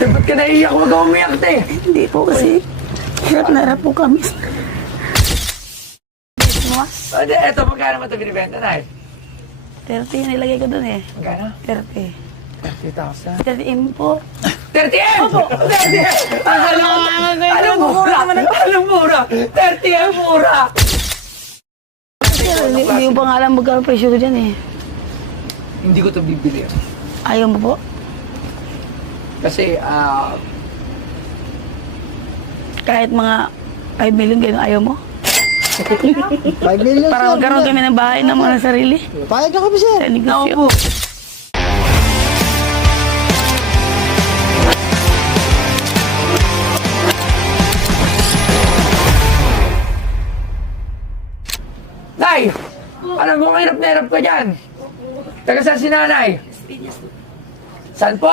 Ba't ka naiiyak? Huwag ka umiyak, te. Hindi po kasi hirap na hirap po kami. O, eto, magkano mo ito binibenta, Nay? 30 yung nilagay ko dun eh. Magkano? 30. 30,000. 30M po. 30M! 30M! Alam mura! Alam mura! 30M mura! Hindi ko pa nga alam magkano presyo ko dyan eh. Hindi ko ito bibili. Ayaw mo po? Kasi, Kahit mga 5 million ganun ayaw mo? 5 million, Para magkaroon kami ng bahay ng mga sarili. Payag na kami, sir. Sa negosyo. Nay! Alam mo, hirap na hirap ka dyan. Taga saan si nanay? Saan po?